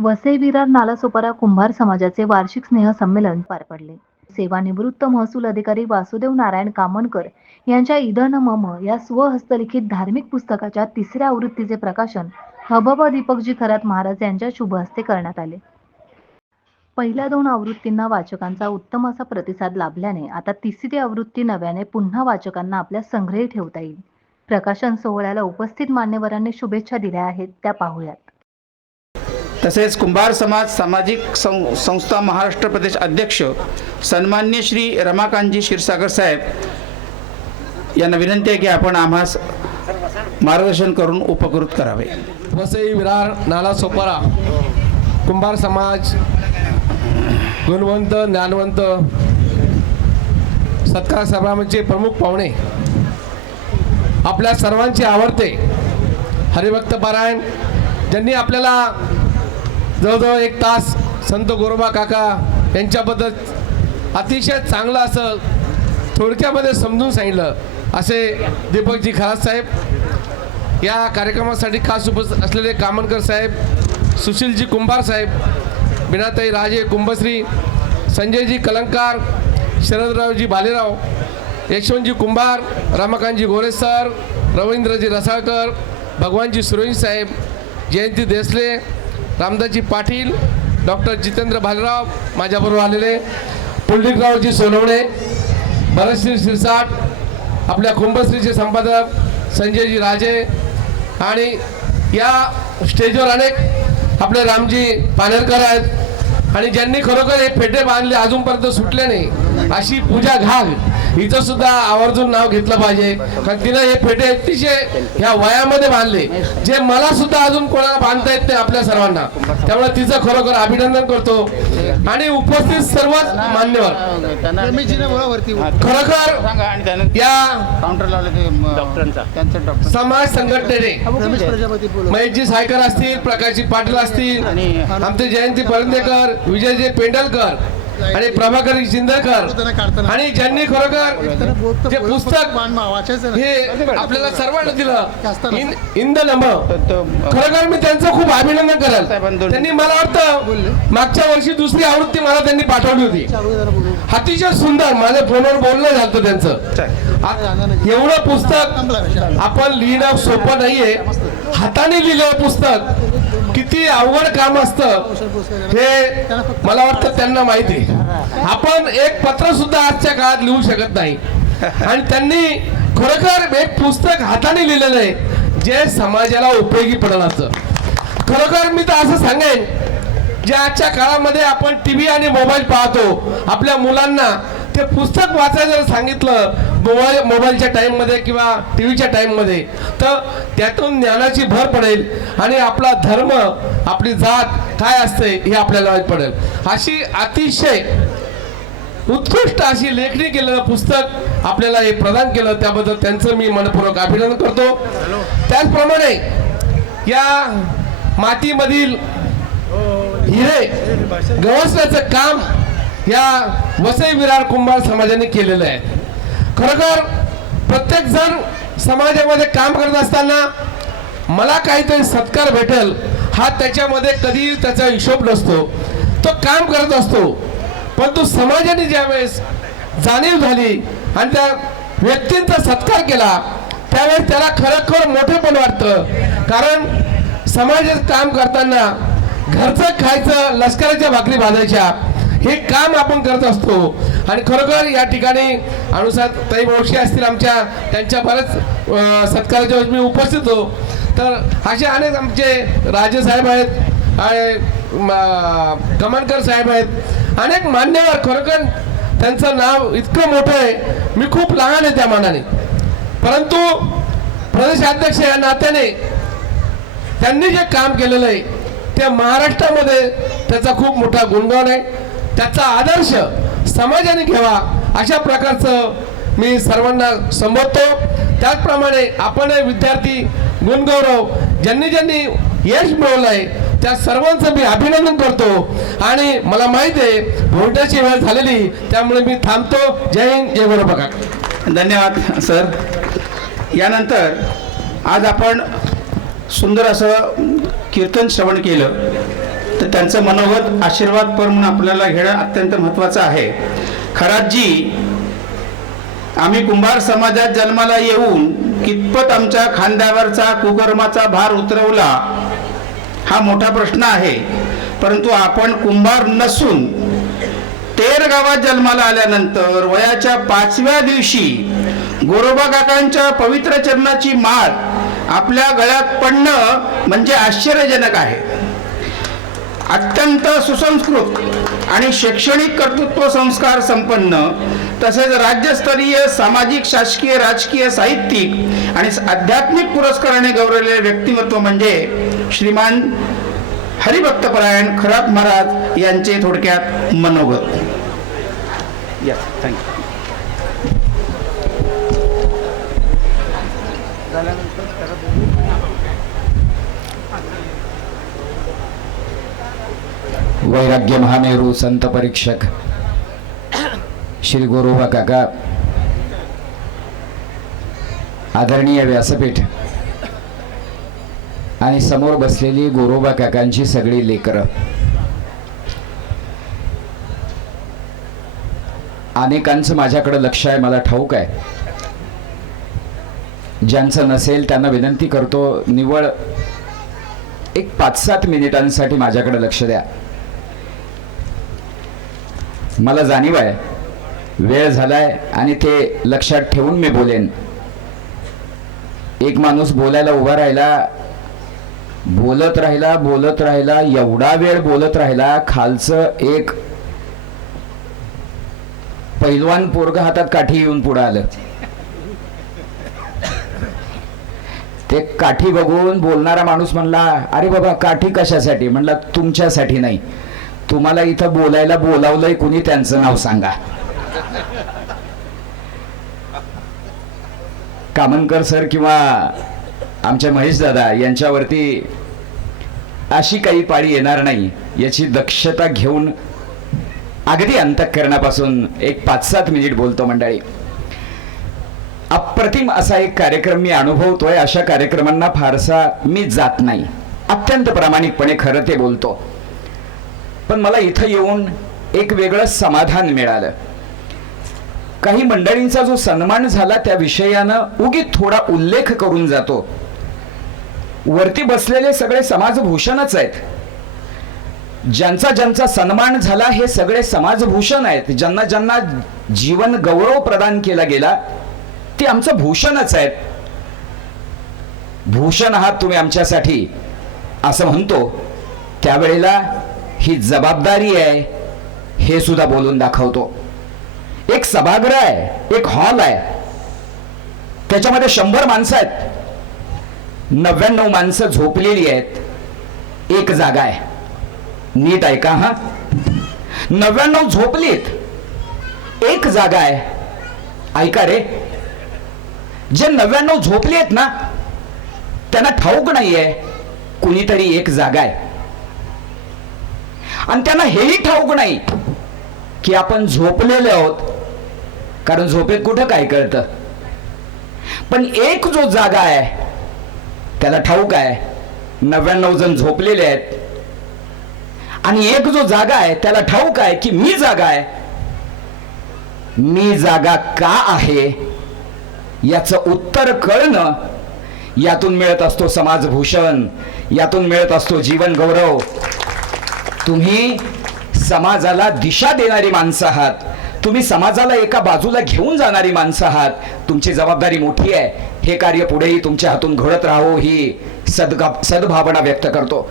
वसई विरार नालासोपारा कुंभार समाजाचे वार्षिक स्नेह संमेलन पार पडले. सेवानिवृत्त महसूल अधिकारी वासुदेव नारायण कामणकर यांच्या इदन मम या स्वहस्तलिखित धार्मिक पुस्तकाच्या तिसऱ्या आवृत्तीचे प्रकाशन हबब दीपकजी खरात महाराज यांच्या शुभ हस्ते करण्यात आले. पहिल्या दोन आवृत्तींना वाचकांचा उत्तम असा प्रतिसाद लाभल्याने आता तिसरी आवृत्ती नव्याने पुन्हा वाचकांना आपल्या संग्रही ठेवता येईल. प्रकाशन सोहळ्याला उपस्थित मान्यवरांनी शुभेच्छा दिल्या आहेत त्या पाहूयात. तसेच कुंभार समाज सामाजिक सं संस्था महाराष्ट्र प्रदेश अध्यक्ष सन्मान्य श्री रमाकांतजी क्षीरसागर साहेब यांना विनंती आहे की आपण आम्हास मार्गदर्शन करून उपकृत करावे. वसई विरार नाला सोपारा. कुंभार समाज गुणवंत ज्ञानवंत सत्कार सभाचे प्रमुख पाहुणे. आपल्या सर्वांचे आवडते हरिभक्त पारायण ज्यांनी आपल्याला जवळजवळ एक तास संत गोरोबा काका यांच्याबद्दल अतिशय चांगलं असं थोडक्यामध्ये समजून सांगितलं. असे दीपकजी खरात साहेब या कार्यक्रमासाठी खास उपस्थित असलेले कामनकर साहेब सुशीलजी कुंभार साहेब बिनाताई राजे कुंभश्री संजयजी कलंकार शरदरावजी भालेराव यशवंतजी कुंभार रामकांतजी गोरे सर रवींद्रजी रसाळकर भगवानजी सुरेश साहेब जयंती देसले रामदासजी पाटील डॉक्टर जितेंद्र भालराव माझ्याबरोबर आलेले पुंडलिकरावजी सोनवणे भरतश्री शिरसाट आपल्या कुंभश्रीचे संपादक संजयजी राजे आणि या स्टेजवर अनेक आपले रामजी पानेरकर आहेत. आणि ज्यांनी खरोखर हे फेटे बांधले अजूनपर्यंत सुटले नाही अशी पूजा घाल हिचं सुद्धा आवर्जून नाव घेतलं पाहिजे. कारण तिनं हे फेटे अतिशय ह्या वयामध्ये बांधले. जे मला सुद्धा अजून कोणाला बांधता येत नाही आपल्या सर्वांना. त्यामुळे तिचं खरोखर अभिनंदन करतो. आणि उपस्थित सर्वच मान्यवर. खरोखर या काउंटर लावले ते डॉक्टरांचा. त्यांचं डॉक्टर समाज संघटनेने महेशजी सायकर असतील प्रकाशजी पाटील असतील आमचे जयंती परंदेकर विजयजी पेंडलकर आणि प्रभाकर शिंदेकर काढताना. आणि ज्यांनी खरोखर जे पुस्तक हे आपल्याला सर्वांना दिलं. इन द खरोखर मी त्यांचं खूप अभिनंदन करेल. त्यांनी मला वाटतं मागच्या वर्षी दुसरी आवृत्ती मला त्यांनी पाठवली होती. अतिशय सुंदर. माझ्या फोनवर बोलणं झालं त्यांचं. एवढं पुस्तक आपण लिहिणं सोपं नाहीये. हाताने लिहिलेलं पुस्तक. किती अवघड काम असतं हे मला वाटतं त्यांना माहिती आहे. आपण एक पत्र सुद्धा आजच्या काळात लिहू शकत नाही आणि त्यांनी खरोखर एक पुस्तक हाताने लिहिलेलं आहे जे समाजाला उपयोगी पडेल खरोखर मी तर असं सांगेन जे आजच्या काळामध्ये आपण टी व्ही आणि मोबाईल पाहतो आपल्या मुलांना ते पुस्तक वाचायला जर सांगितलं मोबाईल मोबाईलच्या टाईममध्ये किंवा टी व्हीच्या टाईममध्ये तर त्यातून ज्ञानाची भर पडेल आणि आपला धर्म आपली जात काय असते हे आपल्याला माहीत पडेल. अशी अतिशय उत्कृष्ट अशी लेखणी केलेलं पुस्तक आपल्याला हे प्रदान केलं. त्याबद्दल त्यांचं मी मनपूर्वक अभिनंदन करतो. त्याचप्रमाणे या मातीमधील हिरे गवसण्याचं काम या वसई विरार कुंभार समाजाने केलेलं आहे. खरोखर प्रत्येक जण समाजामध्ये काम करत असताना मला काहीतरी सत्कार भेटेल हा त्याच्यामध्ये कधी त्याचा हिशोब नसतो. तो काम करत असतो. परंतु समाजाने ज्यावेळेस जाणीव झाली आणि त्या व्यक्तींचा सत्कार केला त्यावेळेस त्याला खरोखर मोठेपण वाटतं. कारण समाजात काम करताना घरचं खायचं लष्कराच्या भाकरी भाजायच्या हे काम आपण करत असतो. आणि खरोखर या ठिकाणी अनुसार ताई मावशी असतील आमच्या त्यांच्या बऱ्याच सत्काराच्या वेळेस मी उपस्थित होतो. तर असे अनेक आमचे राजे साहेब आहेत आणि म, कमानकर साहेब आहेत. अनेक मान्यवर खरोखर त्यांचं नाव इतकं मोठं आहे मी खूप लहान आहे त्या मानाने. परंतु प्रदेशाध्यक्ष या नात्याने त्यांनी जे काम केलेलं आहे त्या महाराष्ट्रामध्ये त्याचा खूप मोठा गुणगान आहे. त्याचा आदर्श समाजाने घ्यावा अशा प्रकारचं मी सर्वांना संबोधतो. त्याचप्रमाणे आपण विद्यार्थी गुणगौरव ज्यांनी ज्यांनी यश मिळवलं आहे त्या सर्वांचं मी अभिनंदन करतो. आणि मला माहीत आहे भोरट्याची वेळ झालेली त्यामुळे मी थांबतो. जय हिंद जय गुरु बघा. धन्यवाद सर. यानंतर आज आपण सुंदर असं कीर्तन श्रवण केलं. तर त्यांचं मनोगत आशीर्वाद पर म्हणून आपल्याला घेणं अत्यंत महत्त्वाचं आहे. खराजी आम्ही कुंभार समाजात जन्माला येऊन कितपत आमच्या खांद्यावरचा कुकर्माचा भार उतरवला हा मोठा प्रश्न आहे. परंतु आपण कुंभार नसून तेर गावात जन्माला आल्यानंतर वयाच्या पाचव्या दिवशी गोरोबा काकांच्या पवित्र चरणाची माळ आपल्या गळ्यात पडणं म्हणजे आश्चर्यजनक आहे. अत्यंत सुसंस्कृत आणि शैक्षणिक कर्तृत्व संस्कार संपन्न तसेच राज्यस्तरीय सामाजिक शासकीय राजकीय साहित्यिक आणि आध्यात्मिक पुरस्काराने गौरवलेले व्यक्तिमत्व म्हणजे श्रीमान हरिभक्तपरायण खरात महाराज यांचे थोडक्यात मनोगत. थँक्यू वैराग्य महामेरू संत परीक्षक श्री गोरोबा काका आदरणीय व्यासपीठ आणि समोर बसलेली गोरोबा काकांची सगळी लेकरं. अनेकांचं माझ्याकडे लक्ष आहे मला ठाऊक आहे. ज्यांचं नसेल त्यांना विनंती करतो निवळ एक पाच सात मिनिटांसाठी माझ्याकडे लक्ष द्या. मला जाणीव आहे. वेळ झालाय आणि ते लक्षात ठेवून मी बोलेन. एक माणूस बोलायला उभा राहिला बोलत राहिला बोलत राहिला एवढा वेळ बोलत राहिला खालचं एक पहिलवान पोरग हातात काठी येऊन पुढं आलं. ते काठी बघून बोलणारा माणूस म्हणला अरे बाबा काठी कशासाठी? म्हणला तुमच्यासाठी नाही. तुम्हाला इथं बोलायला बोलावलंय कुणी त्यांचं नाव सांगा. कामनकर सर किंवा आमच्या महेशदादा यांच्यावरती अशी काही पाळी येणार नाही याची दक्षता घेऊन अगदी अंतःकरणापासून एक पाच सात मिनिट बोलतो मंडळी. अप्रतिम असा एक कार्यक्रम मी अनुभवतोय अशा कार्यक्रमांना फारसा मी जात नाही. अत्यंत प्रामाणिकपणे खरं ते बोलतो. पण मला इथं येऊन एक वेगळं समाधान मिळालं. काही मंडळींचा जो सन्मान झाला त्या विषयानं उगीत थोडा उल्लेख करून जातो. वरती बसलेले सगळे समाजभूषणच आहेत. ज्यांचा ज्यांचा सन्मान झाला हे सगळे समाजभूषण आहेत. ज्यांना ज्यांना जीवन गौरव प्रदान केला गेला ते आमचं भूषणच आहेत. भूषण आहात तुम्ही आमच्यासाठी असं म्हणतो. त्यावेळेला ही जबाबदारी आहे हे सुद्धा बोलून दाखवतो. एक सभागृह आहे एक हॉल आहे. त्याच्यामध्ये शंभर माणसं आहेत. नव्याण्णव माणसं झोपलेली आहेत. एक जागा आहे. नीट ऐका हा. नव्याण्णव झोपलीत. एक जागा आहे. ऐका रे. जे नव्याण्णव झोपली आहेत ना त्यांना ठाऊक नाहीये कुणीतरी एक जागा आहे. आणि त्यांना हेही ठाऊक नाही की आपण झोपलेले आहोत. कारण झोपेत कुठं काय कळतं? पण एक जो जागा आहे त्याला ठाऊक आहे नव्याण्णव जण झोपलेले आहेत. आणि एक जो जागा आहे त्याला ठाऊक आहे की मी जागा आहे. मी जागा का आहे? याचं उत्तर कळणं यातून मिळत असतो समाजभूषण यातून मिळत असतो जीवन गौरव. तुम्ही समाजाला दिशा देणारी माणसं आहात. तुम्ही समाजाला एका बाजूला घेऊन जाणारी माणसं आहात. तुमची जबाबदारी मोठी आहे. हे कार्य पुढेही तुमच्या हातून घडत राहो ही सद्गा सद्भावना व्यक्त करतो.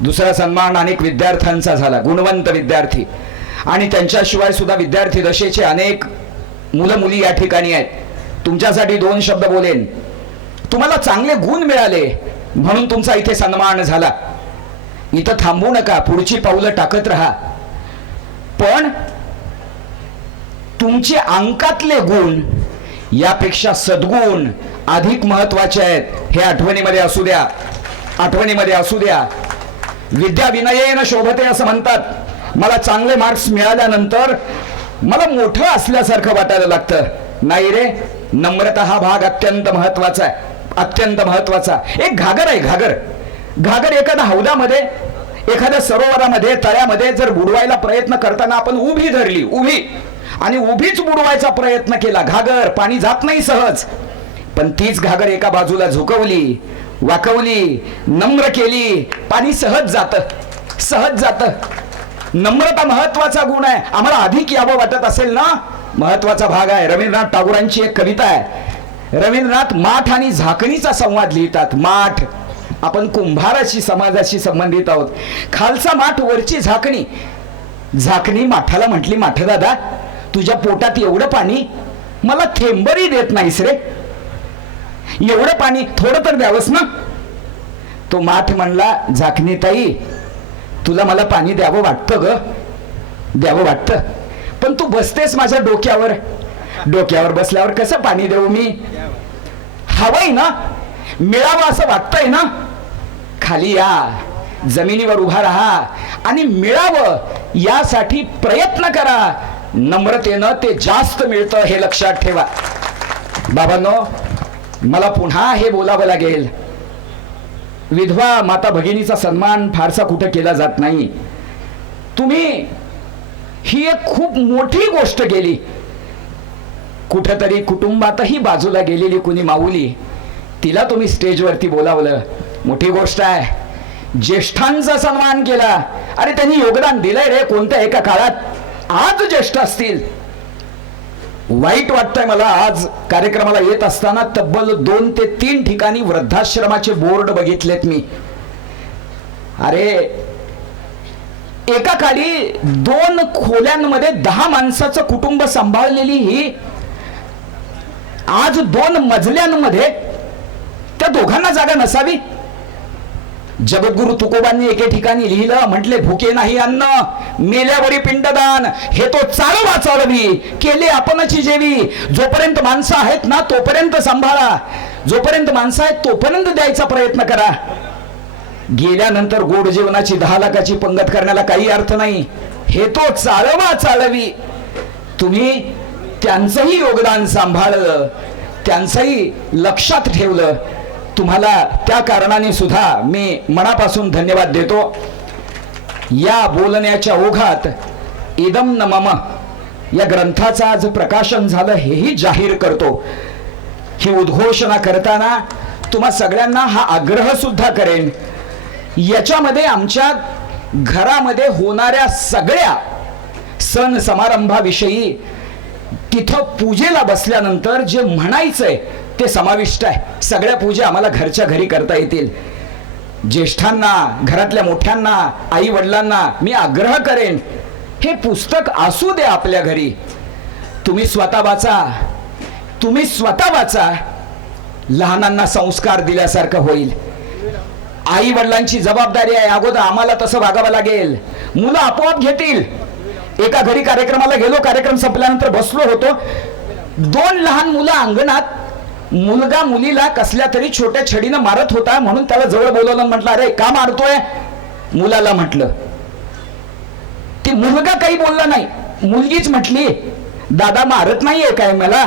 दुसरा सन्मान अनेक विद्यार्थ्यांचा झाला. गुणवंत विद्यार्थी. आणि त्यांच्याशिवाय सुद्धा विद्यार्थी दशेचे अनेक मुलं मुली या ठिकाणी आहेत. तुमच्यासाठी दोन शब्द बोलेन. तुम्हाला चांगले गुण मिळाले म्हणून तुमचा इथे सन्मान झाला. इथं थांबू नका पुढची पावलं टाकत राहा. पण तुमचे अंकातले गुण यापेक्षा सद्गुण अधिक महत्त्वाचे आहेत. हे आठवणीमध्ये असू द्या आठवणीमध्ये असू द्या. विद्या विनयेनं शोभते असं म्हणतात. मला चांगले मार्क्स मिळाल्यानंतर मला मोठं असल्यासारखं वाटायला लागतं. नाही रे नम्रता हा भाग अत्यंत महत्त्वाचा आहे. अत्यंत महत्त्वाचा. एक घागर आहे घागर. घागर एखाद्या हौदामध्ये एखाद्या सरोवरामध्ये तळ्यामध्ये जर बुडवायला प्रयत्न करताना आपण उभी धरली उभी आणि उभीच बुडवायचा प्रयत्न केला घागर पाणी जात नाही सहज. पण तीच घागर एका बाजूला झुकवली वाकवली नम्र केली पाणी सहज जात सहज जात. नम्रता महत्त्वाचा गुण आहे. आम्हाला अधिक यावं वाटत असेल ना? महत्त्वाचा भाग आहे. रवींद्रनाथ टागोरांची एक कविता आहे. रवींद्रनाथ माठ आणि झाकणीचा संवाद लिहितात. माठ. आपण कुंभाराशी समाजाशी संबंधित आहोत. खालचा माठ वरची झाकणी. झाकणी माठाला म्हटली माठ दादा तुझ्या पोटात एवढं पाणी मला थेंबरही देत नाहीस रे. एवढं पाणी थोडं तर द्यावंस ना. तो माठ म्हणला झाकणी ताई तुला मला पाणी द्यावं वाटतं ग. द्यावं वाटतं. पण तू बसतेस माझ्या डोक्यावर. डोक्यावर बसल्यावर कसं पाणी देऊ मी? हवंय ना. मिळावं असं वाटतंय ना. खाली या जमिनीवर उभा राहा आणि मिळावं यासाठी प्रयत्न करा. नम्रतेनं ते जास्त मिळतं हे लक्षात ठेवा. बाबांनो मला पुन्हा हे बोलावं लागेल. विधवा माता भगिनीचा सन्मान फारसा कुठं केला जात नाही. तुम्ही ही एक खूप मोठी गोष्ट केली. कुठंतरी कुटुंबातही बाजूला गेलेली कुणी माऊली तिला तुम्ही स्टेजवरती बोलावलं. मोठी गोष्ट आहे. ज्येष्ठांचा सन्मान केला. अरे त्यांनी योगदान दिलंय रे कोणत्या एका काळात? आज ज्येष्ठ असतील. वाईट वाटतंय मला आज कार्यक्रमाला येत असताना तब्बल दोन ते तीन ठिकाणी वृद्धाश्रमाचे बोर्ड बघितलेत मी. अरे एका काळी दोन खोल्यांमध्ये दहा माणसाचं कुटुंब सांभाळलेली ही आज दोन मजल्यांमध्ये त्या दोघांना जागा नसावी? जगद्गुरु तुकोबांनी एके ठिकाणी लिहिलं म्हटले भुके नाही अन्न मेल्यावरी पिंडदान. हे तो चालवा चालवी केले आपणची जेवी. जोपर्यंत माणसं आहेत ना तोपर्यंत सांभाळा. जोपर्यंत माणसं आहेत तोपर्यंत द्यायचा प्रयत्न करा. गेल्यानंतर गोड जेवणाची दहा लाखाची पंगत करण्याला काही अर्थ नाही. हे तो चालवा चालवी तुम्ही त्यांचंही योगदान सांभाळलं त्यांचंही लक्षात ठेवलं. तुम्हाला त्या कारणाने सुद्धा मी मनापासून धन्यवाद देतो. या बोलण्याच्या ओघात इदम न मम या ग्रंथाचं आज प्रकाशन झालं हेही जाहीर करतो. ही उद्घोषणा करताना तुम्हा सगळ्यांना हा आग्रह सुद्धा करेन. याच्यामध्ये आमच्या घरामध्ये होणाऱ्या सगळ्या सण समारंभाविषयी तिथं पूजेला बसल्यानंतर जे म्हणायचंय ते समाविष्ट आहे. सगळ्या पूजा आम्हाला घरच्या घरी करता येतील. ज्येष्ठांना घरातल्या मोठ्यांना आई वडिलांना मी आग्रह करेन हे पुस्तक असू दे आपल्या घरी. तुम्ही स्वतः वाचा. तुम्ही स्वतः वाचा. लहानांना संस्कार दिल्यासारखं होईल. आई वडिलांची जबाबदारी आहे. अगोदर आम्हाला तसं वागावं लागेल. मुलं आपोआप घेतील. एका घरी कार्यक्रमाला गेलो कार्यक्रम संपल्यानंतर बसलो होतो. दोन लहान मुलं अंगणात मुलगा मुलीला कसल्या तरी छोट्या छडीनं मारत होता म्हणून त्याला जवळ बोलवलं म्हटलं अरे का मारतोय? मुलाला म्हटलं ती मुलगा काही बोलला नाही. मुलगीच म्हटली दादा मारत नाहीये काय मला?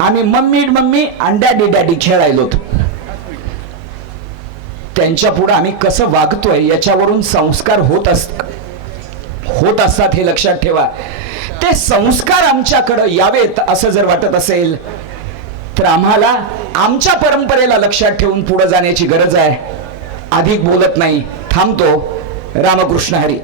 आम्ही मम्मी मम्मी अंड्याडी डॅडी खेळायलो त्यांच्या पुढे आम्ही कसं वागतोय याच्यावरून संस्कार होत असतात होत असतात हे लक्षात ठेवा. ते संस्कार आमच्याकडं यावेत असं जर वाटत असेल तर आम्हाला आमच्या परंपरेला लक्षात ठेवून पुढे जाण्याची गरज आहे. अधिक बोलत नाही. थांबतो. रामकृष्ण हरी.